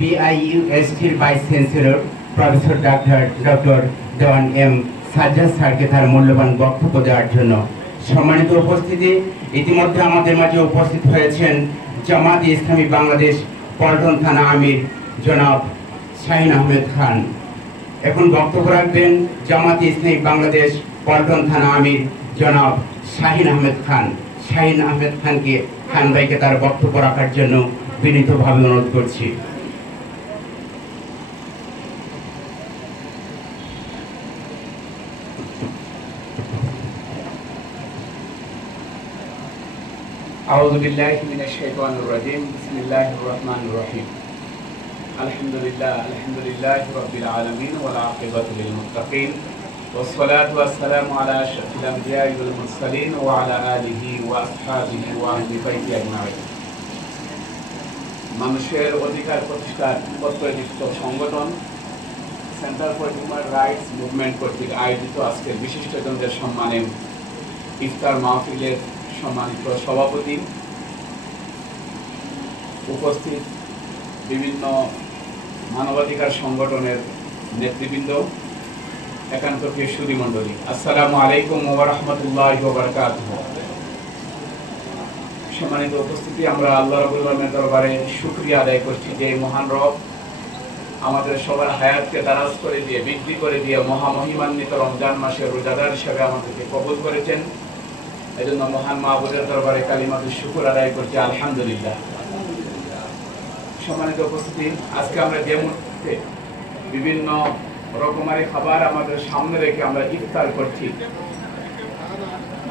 BIUSTর vice chancellor professor doctor দেওয়ান M Sajjad স্যারকে তার মূল্যবান বক্তব্য দেওয়ার জন্য। সম্মানিত উপস্থিতি, ইতিমধ্যে আমাদের মাঝে উপস্থিত হয়েছেন জামাত ইসলামী বাংলাদেশ পল্টন থানা আমির জনাব শাহিন আহমেদ খান। এখন বক্তব্য রাখবেন জামাত ইসলামী বাংলাদেশ পল্টন থানা আমির জনাব শাহিন আহমেদ খান। শাহিন আহমেদ খানকে খান ভাইকে তার বক্তব্য রাখার জন্য বিনীতভাবে অনুরোধ করছি। أعوذ بالله من الشيطان الرجيم بسم الله الرحمن الرحيم الحمد لله رب العالمين والعاقبة للمتقين والصلاة والسلام على أشرف الأنبياء والمرسلين وعلى آله وأصحابه وأهل بيته أجمعين। মানুষের অধিকার প্রতিষ্ঠার প্রত্যয়িত সংগঠন centre for human rights movement কর্তৃক আয়োজিত আজকের বিশিষ্টজনদের সম্মানে ইফতার মাহফিলের সম্মানিত সভাপতি, উপস্থিত বিভিন্ন মানবাধিকার সংগঠনের নেতৃবৃন্দ, একান্ত প্রিয় সুধী মণ্ডলী, আসসালামু আলাইকুম ওয়া রাহমাতুল্লাহি ওয়া বারাকাতুহু। সম্মানিত উপস্থিতি, আমরা আল্লাহ রাব্বুল আলামিনের দরবারে শুকরিয়া আদায় করছি যে মহান রব আমাদের সবার হায়াতকে দারাজ করে দিয়ে, বৃদ্ধি করে দিয়ে মহামহিমান্বিত রমজান মাসের রোজাদার হিসেবে আমাদেরকে কবুল করেছেন। এজন্য মহান মাহবুবের দরবারে কালিমাতুশ শুকর আদায় করছি, আলহামদুলিল্লাহ। সম্মানিত উপস্থিতি, আজকে আমরা যে মুহূর্তে বিভিন্ন রকমারি খাবার আমাদের সামনে রেখে আমরা ইফতার করছি,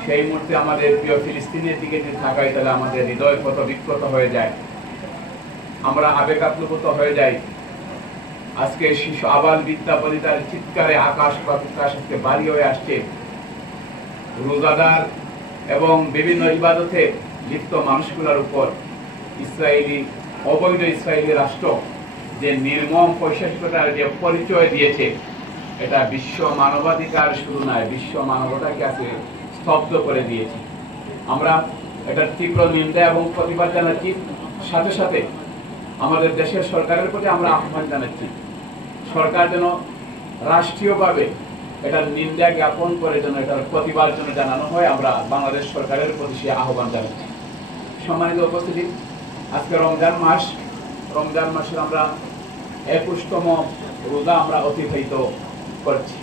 সেই মুহূর্তে আমাদের প্রিয় ফিলিস্তিনের দিকে যদি তাকাই তাহলে আমাদের হৃদয় কত বিক্ষত হয়ে যায়, আমরা আবেগ আপ্লুত হয়ে যাই। আজকে শিশু আবাল বিদ্যা বনিতার চিৎকারে আকাশ বাতাস ভারী হয়ে আসছে। রোজাদার এবং বিভিন্ন ইবাদতে লিপ্ত মানুষগুলোর উপর অবৈধ ইসরায়েলি রাষ্ট্র যে নির্মম পৈশাচিকতার যে পরিচয় দিয়েছে, এটা বিশ্ব মানবাধিকার শুধু নয়, বিশ্ব মানবতাকে আজকে স্তব্ধ করে দিয়েছে। আমরা এটার তীব্র নিন্দা এবং প্রতিবাদ জানাচ্ছি। সাথে সাথে আমাদের দেশের সরকারের প্রতি আমরা আহ্বান জানাচ্ছি, সরকার যেন রাষ্ট্রীয়ভাবে এটার নিন্দা জ্ঞাপন করে যেন এটার প্রতিবাদ যেন জানানো হয়। আমরা বাংলাদেশ সরকারের প্রতি সে আহ্বান জানাচ্ছি। সম্মানিত উপস্থিতি, আজকে রমজান মাসের আমরা 21তম রোজা আমরা অতিবাহিত করছি।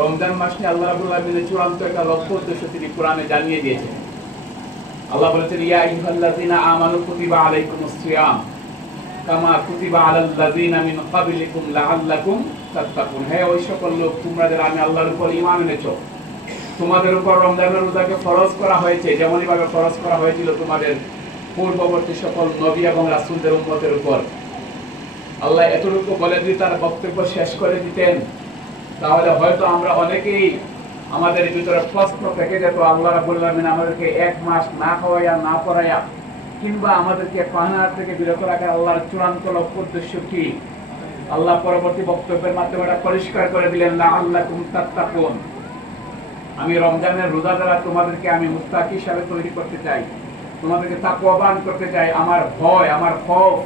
রমজান মাস নিয়ে আল্লাহ রাব্বুল আলামিনের চূড়ান্ত একটা লক্ষ্য উদ্দেশ্য তিনি কোরআনে জানিয়ে দিয়েছেন। আল্লাহ বলেছেন, ইয়া আইয়ুহাল্লাযীনা আমানু কুতিবা আলাইকুমুস সিয়াম কামা কুতিবা আলাল লাযীনা মিন ক্বাবলিকুম লাআল্লাকুম তাত্তাকুন। হে ওই সকল লোক, তোমরা যারা আমি আল্লাহর উপর ঈমান এনেছো, তোমাদের উপর রমজানের রোজাকে ফরজ করা হয়েছে যেমনই ভাবে ফরজ করা হয়েছিল তোমাদের পূর্ববর্তী সকল নবী এবং রাসূলদের উম্মতের উপর। আল্লাহ এতটুকু বলে যদি তার বক্তব্য শেষ করে দিতেন, তাহলে হয়তো আমরা অনেকেই আমাদের ভিতরে প্রশ্ন থেকে যেত, আল্লাহ রাব্বুল আলামিন আমাদেরকে এক মাস না খাওয়াইয়া না পড়াইয়া কিংবা আমাদেরকে পানাহার থেকে বিরত রাখা আল্লাহর চূড়ান্ত লক্ষ্য উদ্দেশ্য কি? আল্লাহ পরবর্তী বক্তব্যের মাধ্যমে এটা পরিষ্কার করে দিলেন, লাআল্লাকুম তাত্তাকুন। আমি রমজানের রোজা দ্বারা তোমাদেরকে আমি মুত্তাকি হিসাবে তৈরি করতে চাই, তোমাদেরকে তাকওয়াবান করতে চাই, আমার ভয় আমার খৌফ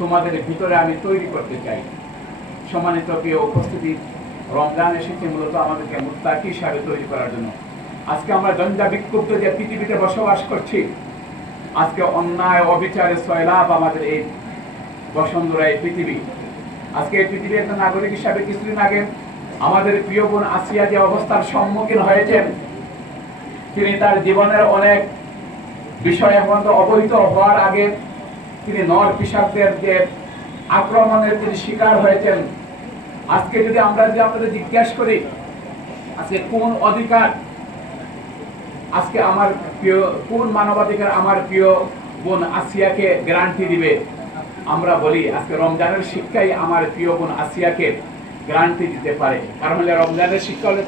তোমাদের ভিতরে আমি তৈরি করতে চাই। সম্মানিত প্রিয় উপস্থিতি, রমজান এসেছে মূলত আমাদেরকে মুত্তাকি হিসাবে তৈরি করার জন্য। আজকে আমরা জঞ্জা বিক্ষুব্ধ যে পৃথিবীতে বসবাস করছি, আজকে অন্যায় অবিচারে সয়লাভ আমাদের এই বসুন্ধরা এই পৃথিবী। আজকে এই পৃথিবীর একটা নাগরিক হিসাবে কিছুদিন আগে আমাদের প্রিয় বোন আসিয়া যে অবস্থার সম্মুখীন হয়েছেন, তিনি তার জীবনের অনেক বিষয় এখন অবহিত হওয়ার আগে তিনি নর পিশাচদের যে আক্রমণের তিনি শিকার হয়েছেন। আজকে যদি আমরা আপনাদের জিজ্ঞাসা করি আজকে কোন অধিকার, আজকে আমার প্রিয় কোন মানবাধিকার আমার প্রিয় বোন আসিয়াকে গ্যারান্টি দিবে, আমরা বলি আজকে রমজানের শিক্ষাই আমার প্রিয় বোন আসিয়াকে গ্যারান্টি দিতে পারে। কারণ হলে রমজানের শিক্ষা হলে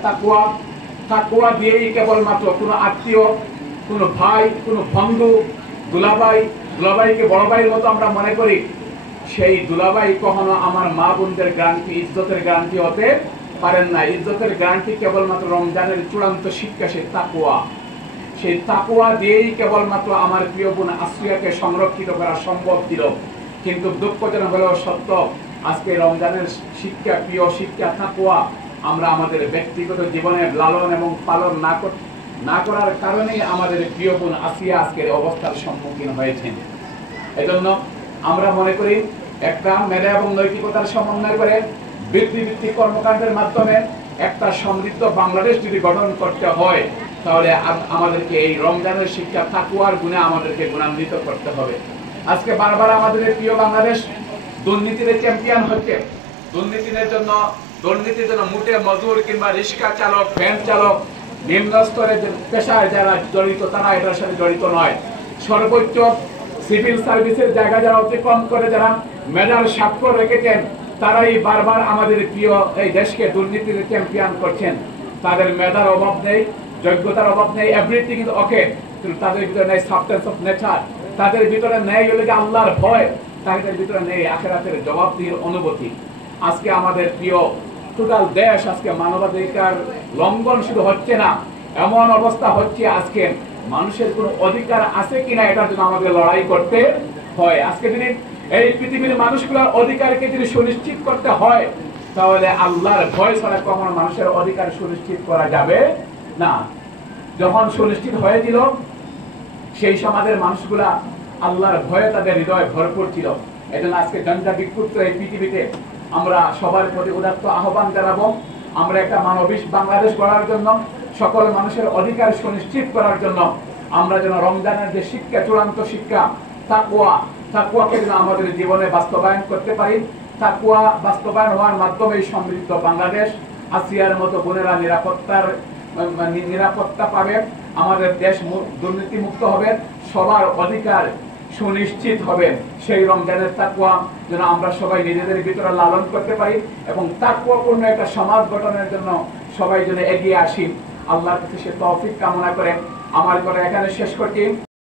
তাকওয়া দিয়েই কেবলমাত্র কোনো আত্মীয়, কোনো ভাই, কোনো বন্ধু, দুলাভাইকে বড় ভাইয়ের মতো আমরা মনে করি, সেই দুলাভাই কখনো আমার মা বোনদের গ্যারান্টি, ইজ্জতের গ্যারান্টি হতে পারেন না। ইজ্জতের গ্যারান্টি কেবলমাত্র রমজানের চূড়ান্ত শিক্ষা, সেই তাকওয়া। সেই তাকওয়া দিয়েই কেবলমাত্র আমার প্রিয় বোন আসিয়াকে সংরক্ষিত করা সম্ভব ছিল। কিন্তু দুঃখজনক হলেও সত্য, আজকে রমজানের শিক্ষা, প্রিয় শিক্ষা তাকওয়া আমরা আমাদের ব্যক্তিগত জীবনে লালন এবং পালন না করার কারণেই আমাদের প্রিয় বোন আসিয়া আজকের অবস্থার সম্মুখীন হয়েছেন। এজন্য আমরা মনে করি একটা মেধা এবং নৈতিকতার সমন্বয় করে বৃত্তিভিত্তিক কর্মকাণ্ডের মাধ্যমে একটা সমৃদ্ধ বাংলাদেশ যদি গঠন করতে হয়, তাহলে আমাদেরকে এই রমজানের শিক্ষা তাকওয়ার গুণে আমাদেরকে গুণান্বিত করতে হবে। আজকে বারবার আমাদের প্রিয় বাংলাদেশ দুর্নীতিতে চ্যাম্পিয়ন হচ্ছে। দুর্নীতির জন্য মুটে মজুর কিংবা রিক্সা চালক, ভ্যান চালক, নিম্ন স্তরের পেশায় যারা জড়িত তারা এটার সাথে জড়িত নয়। সর্বোচ্চ সিভিল সার্ভিসের জায়গা যারা অতিক্রম করে, যারা মেধার স্বাক্ষর রেখেছেন, তারাই বারবার আমাদের প্রিয় এই দেশকে দুর্নীতিতে চ্যাম্পিয়ন করছেন। তাদের মেধার অভাব নেই, যোগ্যতার অভাব নেই, এভরিথিং ইজ ওকে, কিন্তু তাদের ভিতরে নেই সাবস্টেন্স অফ নেচার, তাদের ভিতরে নেই হলে যে আল্লাহর ভয়, তাদের ভিতরে নেই আখিরাতের জবাবদিহির অনুভূতি। আজকে আমাদের প্রিয় টোটাল দেশ আজকে মানবাধিকার লঙ্ঘন শুধু হচ্ছে না, এমন অবস্থা হচ্ছে আজকে মানুষের কোনো অধিকার আছে কিনা এটার জন্য আমাদের লড়াই করতে হয়। আজকে যদি এই পৃথিবীর মানুষগুলোর অধিকারকে যদি সুনিশ্চিত করতে হয়, তাহলে আল্লাহর ভয় ছাড়া কখনো মানুষের অধিকার সুনিশ্চিত করা যাবে না। যখন সুনিশ্চিত হয়েছিল, সেই সমাজের মানুষগুলা আল্লাহর ভয়ে তাদের হৃদয় ভরপুর ছিল। এজন্য আজকে জঞ্জা বিক্ষুব্ধ এই পৃথিবীতে আমরা সবার প্রতি উদাত্ত আহ্বান জানাবো, আমরা একটা মানবিক বাংলাদেশ গড়ার জন্য, সকল মানুষের অধিকার সুনিশ্চিত করার জন্য আমরা যেন রমজানের যে শিক্ষা, চূড়ান্ত শিক্ষা তাকওয়াকে যেন আমাদের জীবনে বাস্তবায়ন করতে পারি। তাকওয়া বাস্তবায়ন হওয়ার মাধ্যমে সমৃদ্ধ বাংলাদেশ, আসিয়ার মতো বোনেরা নিরাপত্তা পাবে, আমাদের দেশ দুর্নীতি মুক্ত হবে, সবার অধিকার সুনিশ্চিত হবে। সেই রমজানের তাকওয়া যেন আমরা সবাই নিজেদের ভিতরে লালন করতে পারি এবং তাকওয়াপূর্ণ একটা সমাজ গঠনের জন্য সবাই যেন এগিয়ে আসি। আল্লাহর কাছে সে তৌফিক কামনা করে আমার কথা এখানে শেষ করছি।